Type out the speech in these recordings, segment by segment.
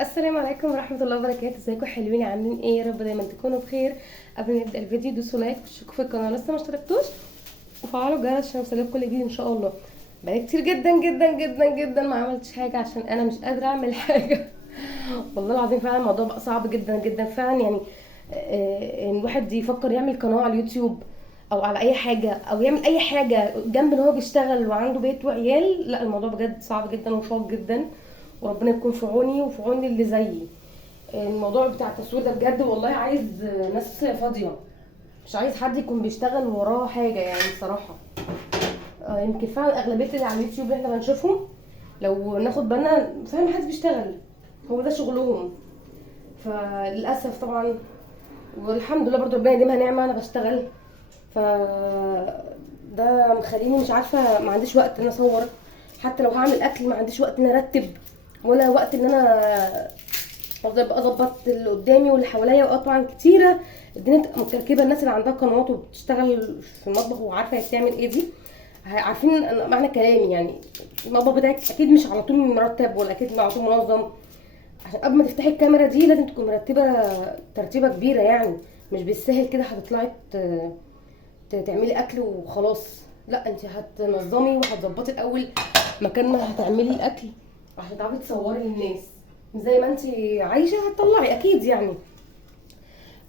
السلام عليكم ورحمة الله وبركاته. ازيكم حلوين؟ عاملين ايه؟ يا رب دايما تكونوا بخير. قبل ما نبدأ الفيديو دوسوا لايك واشتركوا في القناة لسه ما اشتركتوش، وفعلوا الجرس عشان يوصلكوا كل جديد ان شاء الله. بقالي كتير جدا جدا جدا جدا ما عملتش حاجة عشان انا مش قادرة اعمل حاجة. والله العظيم فعلا الموضوع بقى صعب جدا جدا فعلا يعني. ان الواحد يفكر يعمل قناة على اليوتيوب او على اي حاجة، او يعمل اي حاجة جنب ان هو بيشتغل وعنده بيت وعيال، لا الموضوع بجد صعب جدا وشاق جدا. وربنا يكون في عوني وفي عون اللي زيي. الموضوع بتاع التصوير ده بجد والله عايز ناس فاضية، مش عايز حد يكون بيشتغل وراه حاجة يعني الصراحة. يمكن فعلا أغلبية اللي على اليوتيوب اللي احنا بنشوفهم لو ناخد بالنا فعلا محدش بيشتغل، هو ده شغلهم. فللأسف طبعا، والحمد لله برضو ربنا يديمها نعمة أنا بشتغل. ف ده مخليني مش عارفة، ما عنديش وقت ان أنا اصور. حتى لو هعمل اكل ما عنديش وقت ان أنا ارتب، ولا وقت ان انا افضل بقى اظبط اللي قدامي واللي حواليا. واوقات طبعا كتيره الدنيا تبقى مكركبه. الناس اللي عندها قنوات وبتشتغل في المطبخ وعارفه هي بتعمل ايه دي عارفين معنى كلامي يعني. المطبخ بتاعك اكيد مش على طول مرتب، ولا اكيد على طول منظم. عشان قبل ما تفتحي الكاميرا دي لازم تكون مرتبه ترتيبه كبيره يعني. مش بالسهل كده هتطلعي تعملي اكل وخلاص. لا، انت هتنظمي وهتظبطي الاول مكان ما هتعملي الاكل عشان تعرفي تصوري للناس زي ما انت عايشه هتطلعي اكيد يعني.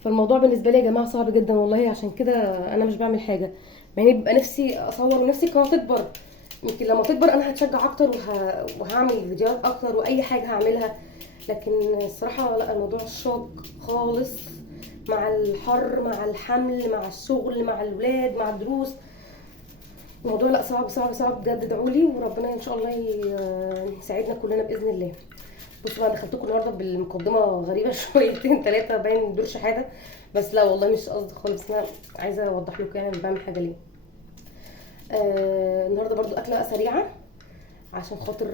فالموضوع بالنسبه لي يا جماعه صعب جدا والله، عشان كده انا مش بعمل حاجه. يعني بيبقى نفسي اصور ونفسي القناه تكبر. يمكن لما تكبر انا هتشجع اكتر وهعمل فيديوهات اكتر واي حاجه هعملها. لكن الصراحه لا، الموضوع شاق خالص، مع الحر مع الحمل مع الشغل مع الولاد مع الدروس. الموضوع لا، صعب صعب صعب بجد. ادعولي وربنا ان شاء الله يساعدنا كلنا باذن الله. بصوا بقى، دخلتكم النهارده بالمقدمه غريبه شويتين ثلاثه باين دور شحاته، بس لا والله مش قصدي خالص. انا عايزه اوضح لكم يعني انا بعمل حاجه ليه. النهارده برضو اكله سريعه عشان خاطر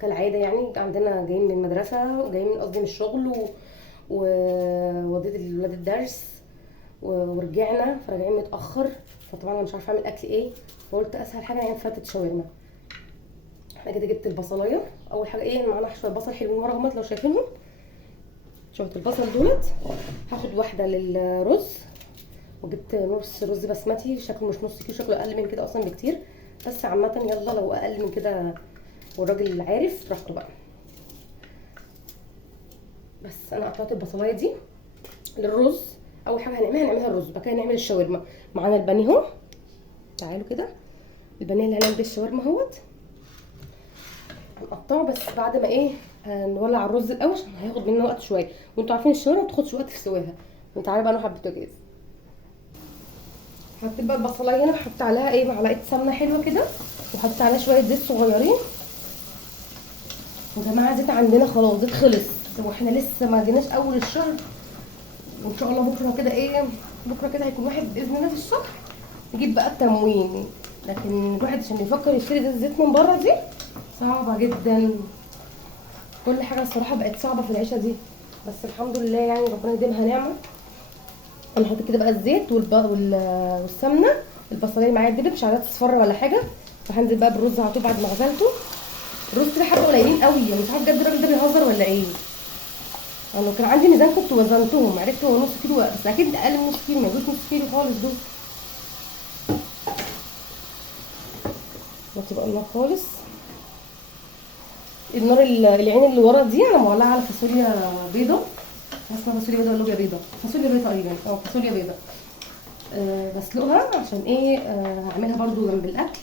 كالعاده يعني عندنا جايين من المدرسه وجايين قصدي من الشغل ووديت الولاد الدرس ورجعنا فراجعين متاخر. فطبعا انا مش عارفه اعمل اكل ايه، فقلت اسهل حاجه يعني فتة شاورما. احنا كده جبت البصلايه. اول حاجه ايه، معانا شويه بصل حلوين ورا همت لو شايفينهم، شويه البصل دولت. هاخد واحده للرز، وجبت نص رز بسمتي شكله مش نص كيلو، شكله اقل من كده اصلا بكتير، بس عامه يلا لو اقل من كده والراجل عارف براحته بقى. بس انا قطعت البصلايه دي للرز. اول حاجه هنعملها الرز، بعد كده نعمل الشاورما. معانا البانيه اهو، تعالوا كده. البانيه اللي هنعمل بيه الشاورما اهوت هنقطعه، بس بعد ما ايه نولع الرز الاول عشان هياخد مننا وقت شويه. وانتوا عارفين الشاورما ما بتاخدش وقت في سواها. وتعالى بقى نروح البوتاجاز. حطيت بقى البصلايه هنا، بحط عليها ايه معلقه سمنه حلوه كده، وحطيت عليها شويه زيت صغيرين. يا جماعه زيت عندنا خلاص، زيت خلص واحنا لسه ما جيناش اول الشهر. وان شاء الله بكره كده ايه، بكره كده هيكون واحد باذن الله في الشهر نجيب بقى التموين. لكن الواحد عشان يفكر يشتري الزيت من بره دي صعبه جدا. كل حاجه الصراحه بقت صعبه في العيشه دي، بس الحمد لله يعني ربنا يديمها نعمه. انا هحط كده بقى الزيت والسمنه. البصلايه معايا دي مش عايزاها تصفر ولا حاجه. فهنزل بقى بالرز على طول بعد ما غسلته. الرز كده حبه قليلين قوي يعني، مش عارف بجد الراجل ده بيهزر ولا ايه. انا لو كان عندي ميزان كنت وزنتهم عرفت هو نص كيلو، بس اكيد اقل من نص كيلو، ما يجوش نص كيلو خالص دول. ما تبقى النار خالص. النار العين اللي ورا دي انا مولعه على فاصوليا بيضه. اسمها فاصوليا بيضه ولا لوبيا بيضه؟ فاصوليا بيضه تقريبا، فاصوليا بيضه. بسلقها عشان ايه، هعملها برضو جنب الاكل.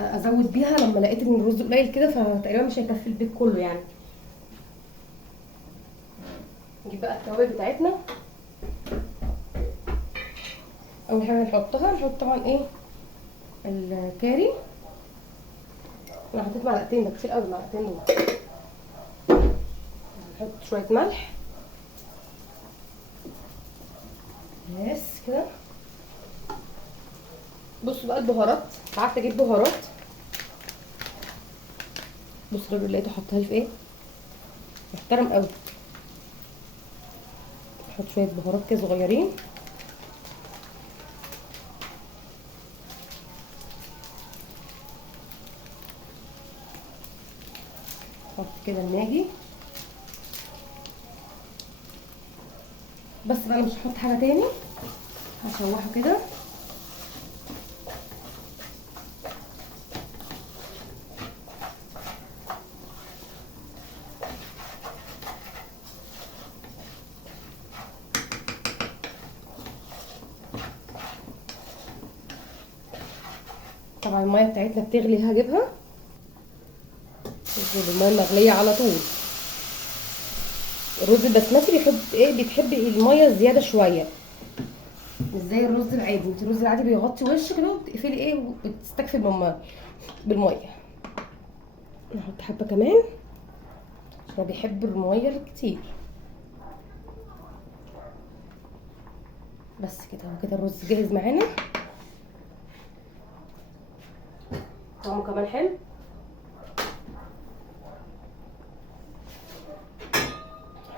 ازود بيها لما لقيت ان الرز قليل كده، فتقريبا مش هيكفي البيت كله يعني. نجيب بقى التوابل بتاعتنا. اول حاجه نحط طبعا ايه، الكاري. انا حطيت معلقتين، ده كتير قوي المعلقتين دول. نحط شويه ملح بس كده. بصوا بقى البهارات، قعدت اجيب بهارات. بص الراجل لقيته حطها لي في ايه، محترم قوي. نحط شويه بهارات كده صغيرين. نحط كده الماجي بس بقى، مش هحط حاجه تاني. هشوحه كده. طبعا الميه بتاعتنا بتغلي، هجيبها الميه المغليه على طول. الرز البسمتي بتحب الميه زياده شويه، مش زي الرز العادي. انت الرز العادي بيغطي وشك كده وبتقفلي وبتستكفي بالميه. نحط حبه كمان عشان بيحب الميه الكتير. بس كده وكده الرز جاهز معانا. طعمه كمان حلو.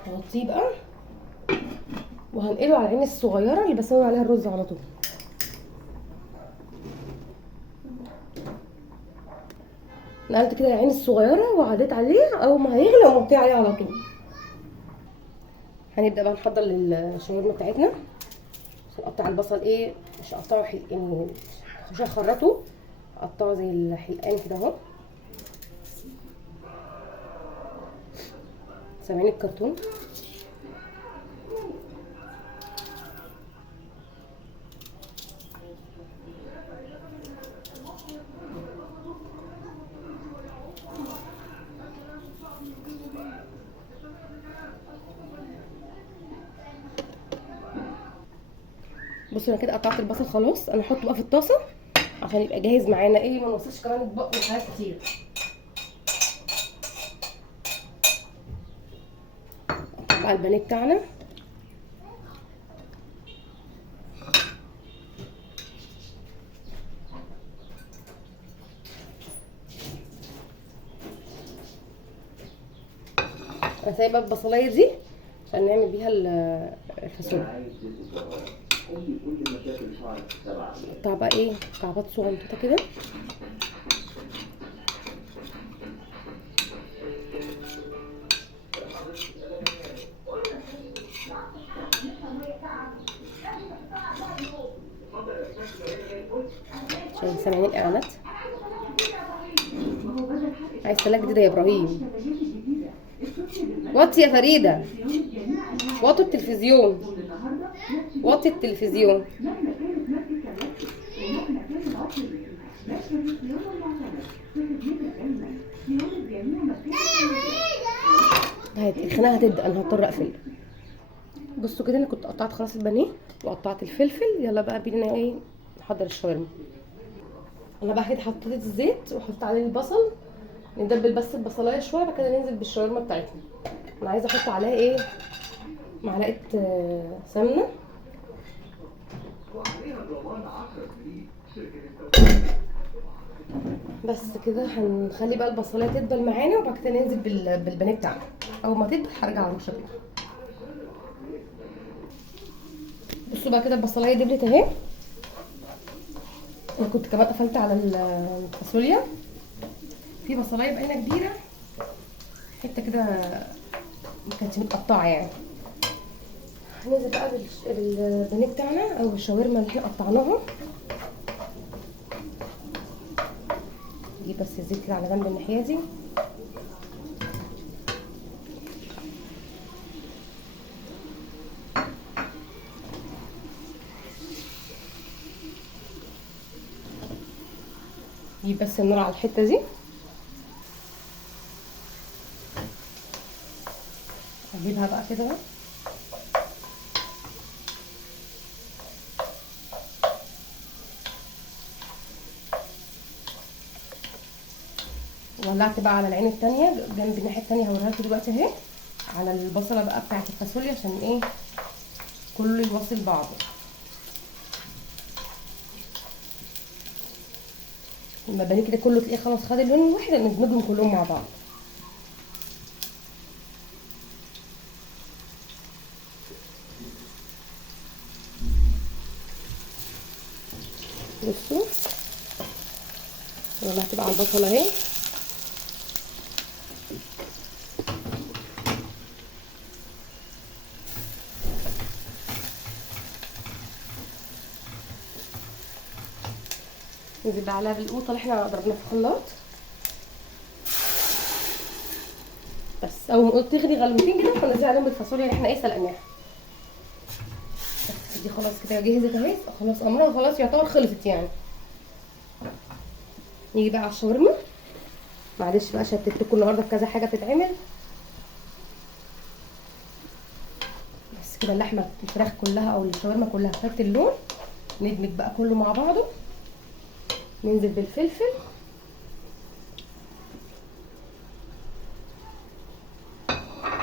هنغطيه بقى وهنقله على العين الصغيره اللي بسوي عليها الرز على طول. نقلت كده العين الصغيره وعديت عليه، اول ما هيغلي ومغطيه عليه على طول. هنبدا بقى نحضر للشاورما بتاعتنا. عشان اقطع البصل مش اقطعه يعني مش هخرطه، اقطعه زي الحلقان كده اهو. سامعين الكرتون؟ بصوا انا كده قطعت البصل خلاص. انا هحطه بقى في الطاسه عشان يبقى جاهز معانا، ما نوصلش كمان اطباق وحاجات كتير. بقى البانيه بتاعنا انا سايبه البصلايه دي عشان نعمل بيها الفاصوليا. نقطع بقى مكعبات صغنطوطه كده. عشان سامعين الاعلانات. عايز سلاك جديد يا ابراهيم. وطي يا فريده، وطي التلفزيون، وطي التلفزيون. الخناقه هتبدا، انا هضطر اقفل. بصوا كده انا كنت قطعت خلاص البانيه وقطعت الفلفل. يلا بقى بينا نحضر الشاورما. انا بقى كده حطيت الزيت وحطيت عليه البصل، ندبل بس البصلايه شويه، بعد كده ننزل بالشاورما بتاعتنا. انا عايزه احط عليها معلقه سمنه. بس كده هنخلي بقى البصلايه تدبل معانا، وبعد كده ننزل بالبانيه بتاعنا. اول ما تدبل هرجع على الشاورما. بصوا بقى كده البصلايه دبلت اهي. انا كنت كمان قفلت على الفاصوليا. في بصلايه بقى هنا كبيره، حته كده ما كانتش متقطعه يعني. هننزل بقى بالبانيه بتاعنا او الشاورما اللي احنا قطعناها. نجيب بس الزيت كده على جنب الناحيه دي. نجيب بس النار على الحته دي. هجيبها بقى كده بقى. ولعت بقى على العين التانية جنب الناحيه التانية، هوريها لكم دلوقتي اهي على البصله بقى بتاعت الفاصوليا عشان كله يواصل بعضه. لما البانيه كده كله تلاقيه خلاص خد اللون الواحد، ندمجهم كلهم مع بعض. بصوا ولعت بقى على البصله اهي. ننزل بقى عليها بالقوطه اللي احنا ضربناها في الخلاط. بس اول ما قلت تغلي غلوتين كده فننزل عليهم بالفاصوليا اللي احنا ايه سلقناها. بس دي خلاص كده جهزت اهي، خلاص امرها خلاص يعتبر خلصت يعني. نيجي بقى على الشاورما. معلش بقى شتت لكم النهارده في كذا حاجه بتتعمل. بس كده اللحمه الفراخ كلها او الشاورما كلها خدت اللون. ندمج بقى كله مع بعضه. ننزل بالفلفل،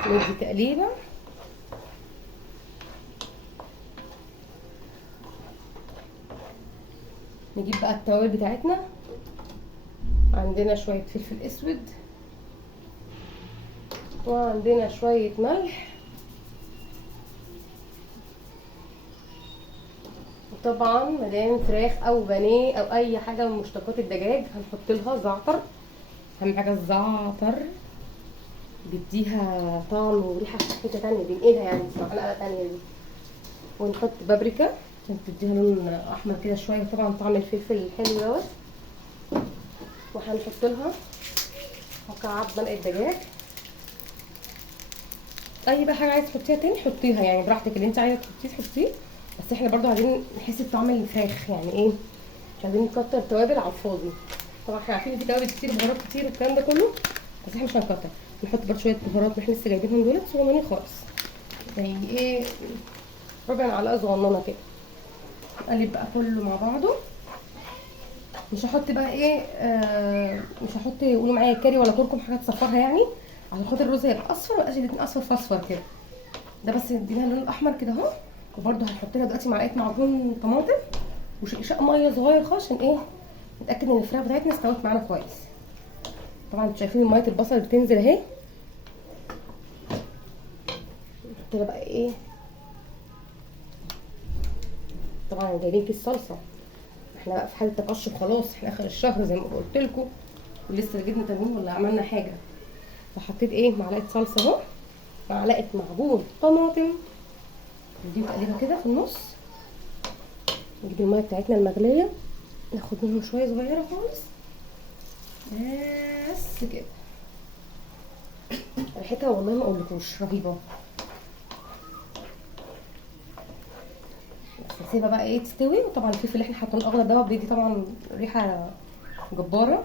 ندي تقليبه. نجيب بقى التوابل بتاعتنا. عندنا شويه فلفل اسود، وعندنا شويه ملح، وطبعا مادام فراخ او بانيه او اي حاجه من مشتقات الدجاج هنحط لها زعتر. اهم حاجه الزعتر، بيديها طعم وريحه في حته تانيه، بينقلها يعني في معلقه تانيه دي. ونحط بابريكا عشان تديها لون احمر كده شويه، طبعا طعم الفلفل الحلو دوت. وهنحط لها مكعب مرقه دجاج. اي بقى حاجه عايزه تحطيها تاني حطيها يعني براحتك، اللي انت عايزه تحطيه. بس احنا برضو عايزين نحس بطعم الفراخ يعني ايه، مش عايزين نكتر توابل على الفاضي. طبعا احنا عارفين ان في توابل كتير وبهارات كتير والكلام ده كله، بس احنا مش هنكتر. نحط برضو شويه بهارات اللي احنا لسه جايبينهم دولت صغننين خالص، يعني ايه ربع معلقه صغننه كده. نقلب بقى كله مع بعضه. مش هحط بقى ايه مش هحط قولوا معايا كاري ولا كركم حاجه تصفرها يعني، عشان خاطر الرز هيبقى اصفر ميبقاش الاتنين اصفر في اصفر كده. ده بس يدينا اللون الاحمر كده اهو. وبرده هنحط لها دلوقتي معلقه معجون طماطم وشقشاق ميه صغير خالص عشان ايه نتاكد ان الفراخ بتاعتنا استوت معانا كويس. طبعا انتوا شايفين ميه البصل اللي بتنزل اهي. نحط لها بقى ايه، طبعا جايبين كيس صلصه، احنا بقى في حاله تقشف خلاص، احنا اخر الشهر زي ما قلت لكم ولسه جبنا تموين ولا عملنا حاجه. فحطيت ايه معلقه صلصه اهو، معلقه معجون طماطم. نديهم تقليبه كده في النص. نجيب الميه بتاعتنا المغليه، ناخد منهم شويه صغيره خالص بس كده. ريحتها والله ما اقولكوش رهيبه. بس نسيبها بقى ايه تستوي. وطبعا الفلفل اللي احنا حاطينه الاخضر ده بيدي طبعا ريحه جباره،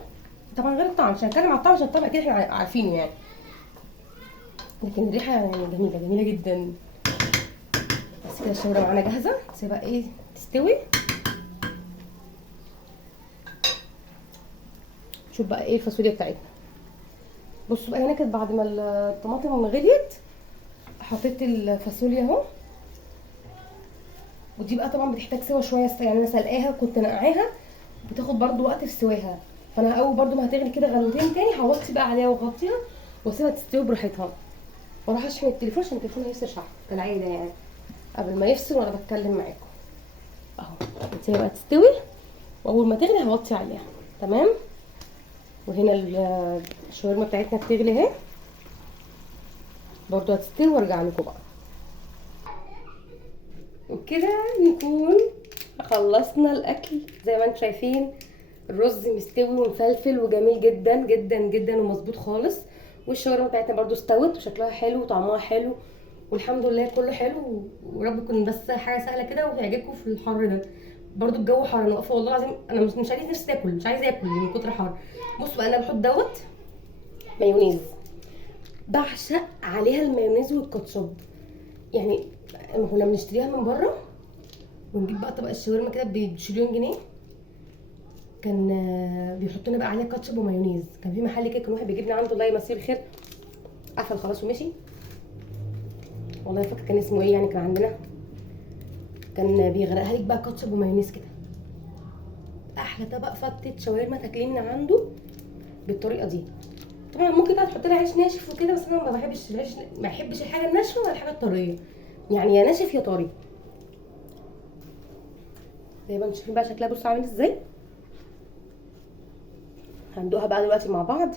طبعا غير الطعم. مش هنتكلم على الطعم عشان الطعم اكيد احنا عارفينه يعني، لكن الريحه يعني جميله جميله جدا. بس كده الشوربه معانا جاهزه، نسيبها ايه تستوي. شوف بقى ايه الفاصوليا بتاعتنا. بصوا بقى هنا كده بعد ما الطماطم غليت حطيت الفاصوليا اهو. ودي بقى طبعا بتحتاج سوا شويه، يعني انا سلقاها كنت نقعاها، بتاخد برده وقت في سواها. فانا اول برده ما هتغلي كده غلوتين تاني هوطي بقى عليها واغطيها واسيبها تستوي براحتها. واروح اشحن التليفون عشان التليفون هيفصل شحن كالعاده يعني قبل ما يفصل وانا بتكلم معاكم اهو. نسيبها بقى تستوي واول ما تغلي هوطي عليها. تمام. وهنا الشاورما بتاعتنا بتغلي اهي، برضو هتستوي وارجع لكم بقى. وكده نكون خلصنا الاكل. زي ما انتم شايفين الرز مستوي ومفلفل وجميل جدا جدا جدا ومظبوط خالص. والشاورما بتاعتنا برضو استوت وشكلها حلو وطعمها حلو والحمد لله كله حلو. ورب تكون بس حاجه سهله كده وتعجبكم في الحر ده. برضو الجو حر، انا واقفه والله العظيم انا مش عايزه نفسي اكل، مش عايزه اكل من كتر حر. بصوا بقى انا بحط دوت مايونيز، بعشق عليها المايونيز والكاتشب. يعني لما كنا بنشتريها من بره ونجيب بقى طبق الشاورما كده ب20 جنيه، كان بيحط لنا بقى عليها كاتشب ومايونيز. كان في محل كده كان واحد بيجيبني عنده الله يمسيه بالخير، قفل خلاص ومشي والله. فاكر كان اسمه ايه يعني، كان عندنا كان بيغرقها لك بقى كاتشب ومايونيز كده. احلى طبق فتة شاورما تاكليه من عنده بالطريقه دي. طبعا ممكن بقى تحط لها عيش ناشف وكده، بس انا ما بحبش العيش، ما بحبش الحاجه الناشفه ولا الحاجه الطريه، يعني يا ناشف يا طري. زي ما انتم شايفين بقى شكلها، بصوا عامل ازاي. هندوقها بقى دلوقتي مع بعض.